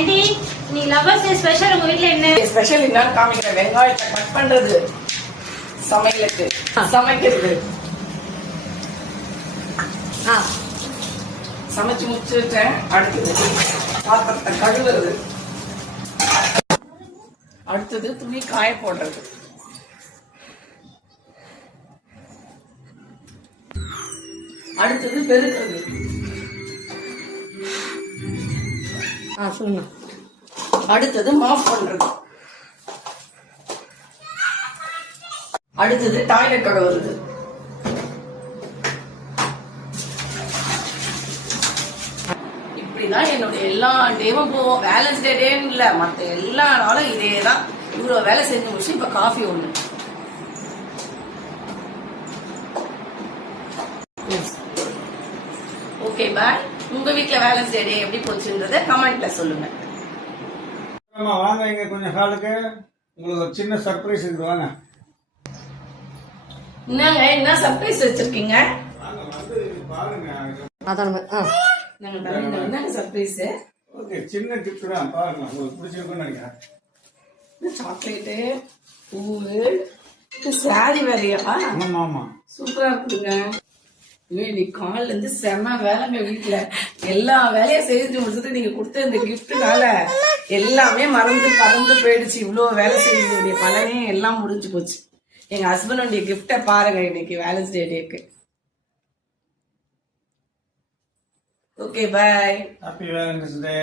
Aunty நீ lovers day special உங்க வீட்ல என்ன ஸ்பெஷல் என்னன்னு காமிக்கிறேன். வெங்காயத்தை கட் பண்றது சமையலுக்கு, சமைக்கிறது. சமைச்சு முடிச்சுட்டேன். அடுத்தது பாத்திரத்தை கழுவுறது, அடுத்தது துணி காய போடுறது, அடுத்தது பெருக்கிறது. சொல்லுங்க. அடுத்தது மாஃப் பண்றது, அடுத்தது டாய்லெட் கழுவுறது. இப்படிதான் என்னுடைய எல்லா டேவும் போவோம். வேலன்ஸ் டேன்னு இல்ல, மத்த எல்லா நாளும் இதேதான். இவ்வளவு வேலை செஞ்சு முடிச்சு இப்ப காஃபி ஒண்ணு. Okay bye. உங்க வீட்ல வேலன்ஸ் டே எப்படி போச்சுன்றத கமெண்ட்ல சொல்லுங்க. வாங்க இங்க கொஞ்சம் ஹாலுக்கு, உங்களுக்கு ஒரு சின்ன சர்ப்ரைஸ் இருக்கு. வாங்க. என்னங்க, என்ன சர்ப்ரைஸ் வச்சிருக்கீங்க? என்ன சர்ப்ரைஸ்? ஓகே, சின்ன கிஃப்ட் தான், பாருங்க. உங்களுக்கு பிடிச்சிருக்குன்னு நினைக்கிறேன். சாக்லேட்டு, பூவு, சாரி வேறையா? ஆமா ஆமா, சூப்பரா இருக்குங்க. இன்னைக்கு காலைல இருந்து செம வேலைங்க. வீட்டுல எல்லா வேலையும் செஞ்சு முடிச்சுட்டு நீங்க கொடுத்த இந்த கிஃப்ட்னால எல்லாமே மறந்து பறந்து போயிடுச்சு. இவ்வளவு வேலை செய்யக்கூடிய பலனே எல்லாம் முடிஞ்சு போச்சு. எங்க ஹஸ்பண்டோடைய கிஃப்ட பாருங்க இன்னைக்கு வேலன்ஸ் டேக்கு. Okay bye. ஹாப்பி வேலன்ஸ் டே.